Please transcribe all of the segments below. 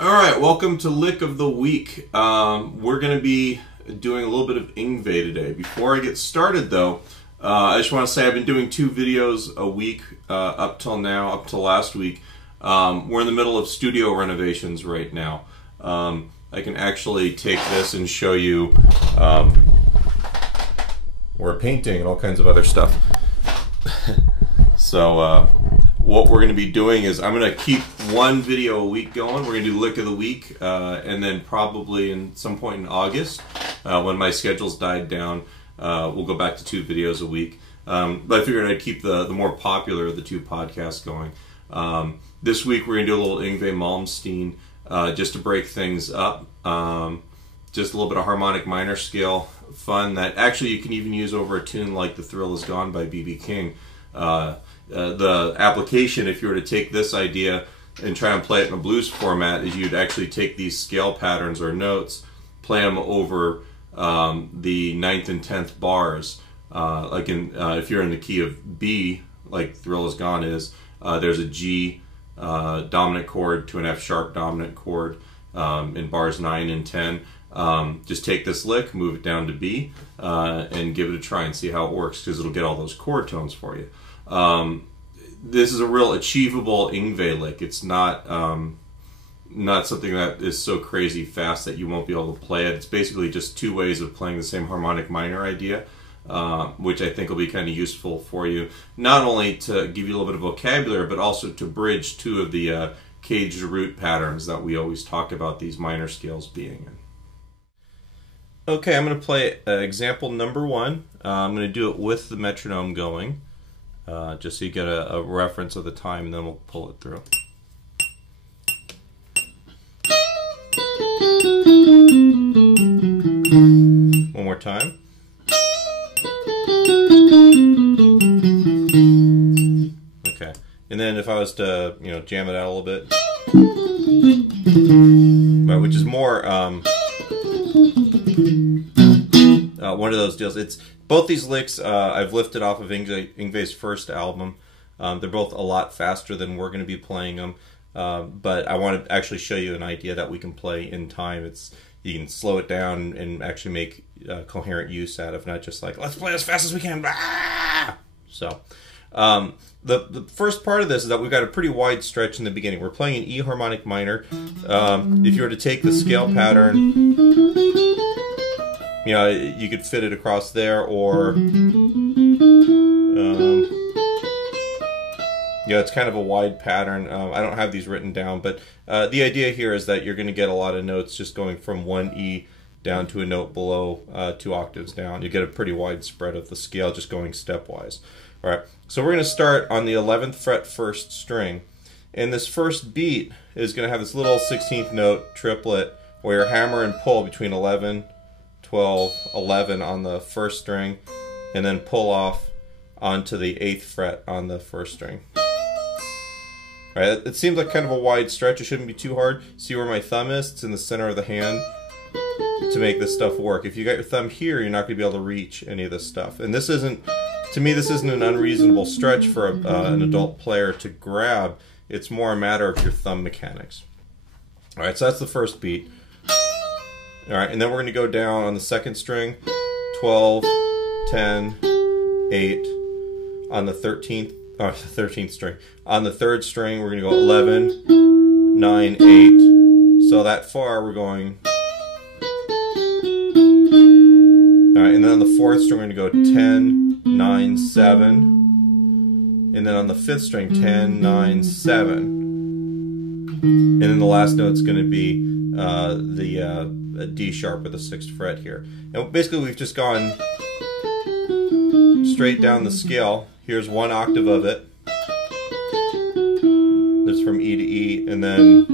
Alright, welcome to Lick of the Week. We're going to be doing a little bit of Yngwie today. Before I get started though, I just want to say I've been doing 2 videos a week up till now, up till last week. We're in the middle of studio renovations right now. I can actually take this and show you we're painting and all kinds of other stuff. So what we're going to be doing is I'm going to keep 1 video a week going. We're going to do Lick of the Week, and then probably in some point in August, when my schedule's died down, we'll go back to 2 videos a week. But I figured I'd keep the more popular of the 2 podcasts going. This week we're going to do a little Yngwie Malmsteen, just to break things up. Just a little bit of harmonic minor scale fun that actually you can even use over a tune like The Thrill Is Gone by B.B. King. The application, if you were to take this idea and try and play it in a blues format, is you'd actually take these scale patterns or notes, play them over the 9th and 10th bars. Like if you're in the key of B, like Thrill Is Gone is, there's a G dominant chord to an F sharp dominant chord in bars 9 and 10. Just take this lick, move it down to B, and give it a try and see how it works, because it'll get all those chord tones for you. This is a real achievable Yngwie lick. It's not something that is so crazy fast that you won't be able to play it. It's basically just 2 ways of playing the same harmonic minor idea, which I think will be kind of useful for you, not only to give you a little bit of vocabulary, but also to bridge 2 of the caged root patterns that we always talk about these minor scales being in. Okay, I'm going to play example number 1. I'm going to do it with the metronome going, just so you get a reference of the time, and then we'll pull it through. One more time. Okay, and then if I was to, jam it out a little bit, right, which is more one of those deals. It's both these licks I've lifted off of Yngwie's first album. They're both a lot faster than we're going to be playing them, but I want to actually show you an idea that we can play in time. You can slow it down and actually make coherent use out of, not just like, let's play as fast as we can. So the first part of this is that we've got a pretty wide stretch in the beginning. We're playing an E harmonic minor. If you were to take the scale pattern, you could fit it across there, or it's kind of a wide pattern. I don't have these written down, but the idea here is that you're going to get a lot of notes just going from 1 E down to a note below 2 octaves down. You get a pretty wide spread of the scale just going stepwise. All right, so we're going to start on the 11th fret 1st string, and this first beat is going to have this little 16th note triplet where you hammer and pull between 11, 12, 11 on the 1st string, and then pull off onto the 8th fret on the 1st string. All right, it seems like kind of a wide stretch. It shouldn't be too hard. See where my thumb is? It's in the center of the hand to make this stuff work. If you got your thumb here, you're not going to be able to reach any of this stuff. And this isn't, to me, this isn't an unreasonable stretch for an adult player to grab. It's more a matter of your thumb mechanics. All right, so that's the first beat. All right, and then we're going to go down on the 2nd string, 12, 10, 8. On the 13th string. On the 3rd string, we're going to go 11, 9, 8. So that far, we're going. All right, and then on the 4th string, we're going to go 10, 9, 7. And then on the 5th string, 10, 9, 7. And then the last note's going to be a D sharp with the 6th fret here. And basically we've just gone straight down the scale. Here's 1 octave of it. That's from E to E, and then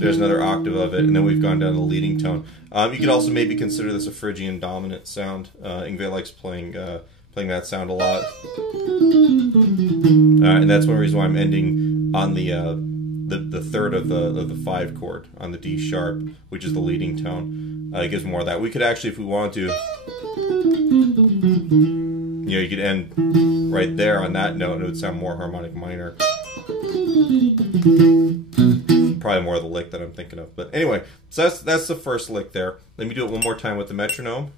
there's another octave of it, and then we've gone down the leading tone. You could also maybe consider this a Phrygian dominant sound. Yngwie likes playing that sound a lot. And that's one reason why I'm ending on the 3rd of the 5 chord on the D sharp, which is the leading tone. It gives more of that. We could actually, if we want to, you could end right there on that note and it would sound more harmonic minor. Probably more of the lick that I'm thinking of. But anyway, so that's the first lick there. Let me do it one more time with the metronome.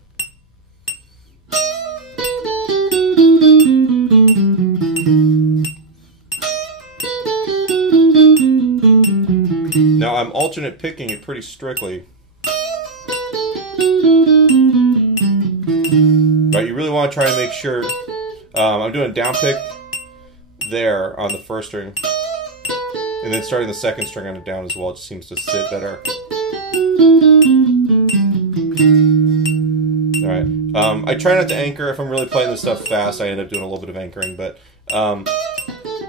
Now I'm alternate picking it pretty strictly. But you really want to try to make sure, I'm doing a down pick there on the first string, and then starting the second string on a down as well. It just seems to sit better. Alright, I try not to anchor. If I'm really playing this stuff fast, I end up doing a little bit of anchoring, but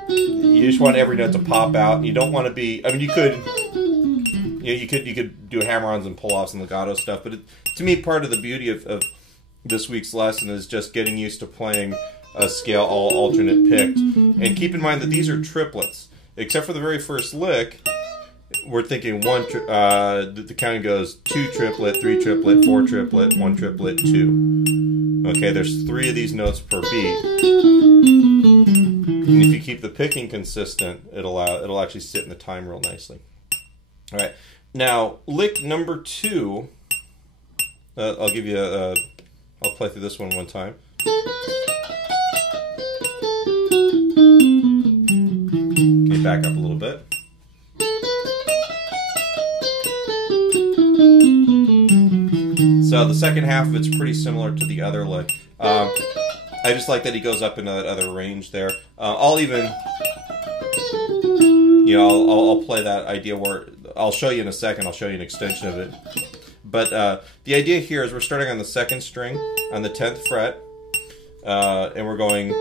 you just want every note to pop out, and you don't want to be, I mean, you could do hammer-ons and pull-offs and legato stuff, but to me, part of the beauty of this week's lesson is just getting used to playing a scale all alternate picked. And keep in mind that these are triplets. Except for the very first lick, we're thinking the counting goes 2 triplet, 3 triplet, 4 triplet, 1 triplet, 2. Okay, there's 3 of these notes per beat. And if you keep the picking consistent, it'll actually sit in the time real nicely. All right, now lick number 2. I'll give you I'll play through this one time. Okay, back up a little bit. So the second half of it's pretty similar to the other lick. I just like that he goes up into that other range there. I'll even, I'll play that idea where I'll show you in a second. I'll show you an extension of it. But the idea here is we're starting on the second string on the 10th fret, and we're going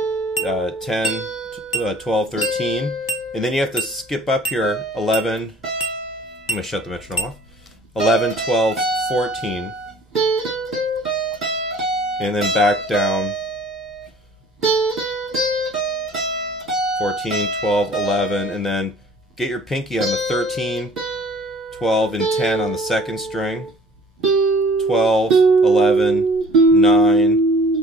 10, 12, 13, and then you have to skip up here 11. I'm going to shut the metronome off. 11, 12, 14, and then back down 14, 12, 11, and then get your pinky on the 13, 12, and 10 on the second string. 12, 11, 9,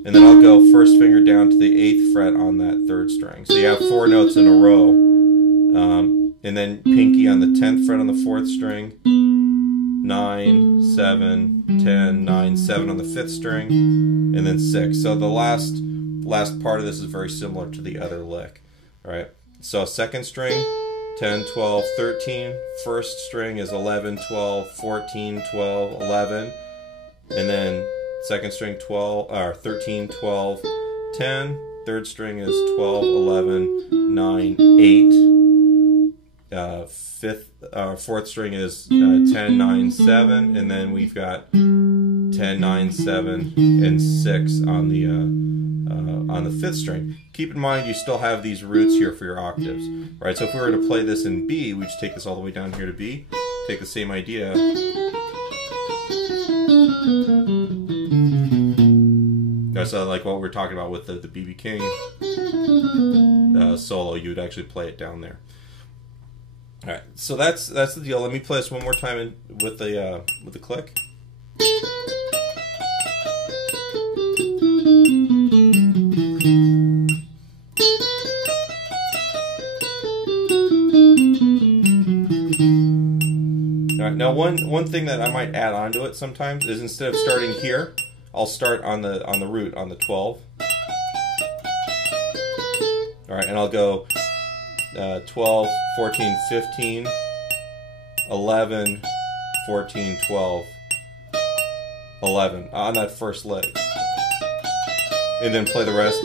and then I'll go first finger down to the 8th fret on that third string. So you have 4 notes in a row. And then pinky on the 10th fret on the 4th string, 9, 7, 10, 9, 7 on the 5th string, and then 6. So the last part of this is very similar to the other lick. All right, so second string, 10, 12, 13. First string is 11, 12, 14, 12, 11. And then second string 13, 12, 10. Third string is 12, 11, 9, 8. Fourth string is 10, 9, 7. And then we've got 10, 9, 7, and 6 on the 5th string. Keep in mind you still have these roots here for your octaves. Right? So if we were to play this in B, we just take this all the way down here to B. Take the same idea. That's like what we're talking about with the B.B. King solo. You would actually play it down there. All right, so that's the deal. Let me play this one more time with the click. All right, now one thing that I might add on to it sometimes is instead of starting here, I'll start on the root on the 12. All right, and I'll go 12, 14, 15, 11, 14, 12, 11 on that first lick, and then play the rest.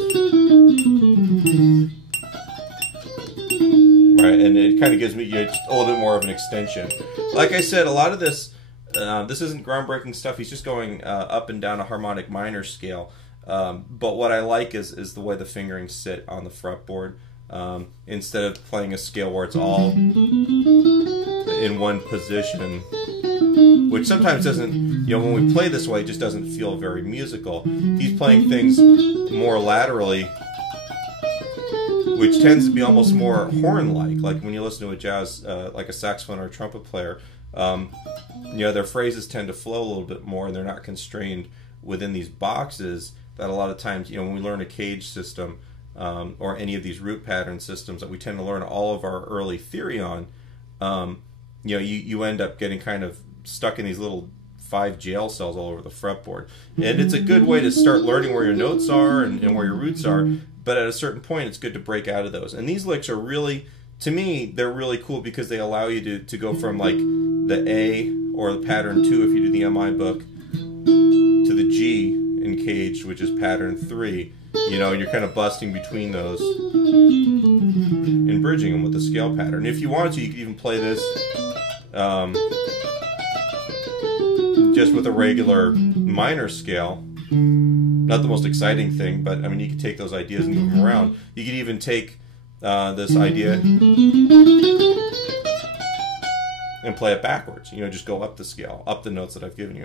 All right, and it kind of gives me just a little bit more of an extension. Like I said, a lot of this isn't groundbreaking stuff. He's just going up and down a harmonic minor scale. But what I like is the way the fingerings sit on the fretboard. Instead of playing a scale where it's all in one position, which sometimes doesn't, when we play this way, it just doesn't feel very musical. He's playing things more laterally, which tends to be almost more horn-like. Like when you listen to a jazz, like a saxophone or a trumpet player, their phrases tend to flow a little bit more, and they're not constrained within these boxes that a lot of times, when we learn a cage system, or any of these root pattern systems that we tend to learn all of our early theory on, you know, you end up getting kind of stuck in these little 5 jail cells all over the fretboard. And it's a good way to start learning where your notes are and where your roots are, but at a certain point it's good to break out of those. And these licks are really, to me, they're really cool because they allow you to go from like the A or the pattern 2 if you do the MI book to the G in Caged, which is pattern 3. You know, and you're kind of busting between those and bridging them with the scale pattern. If you wanted to, you could even play this just with a regular minor scale. Not the most exciting thing, but I mean, you could take those ideas and move them around. You could even take this idea and play it backwards. You know, just go up the scale, up the notes that I've given you.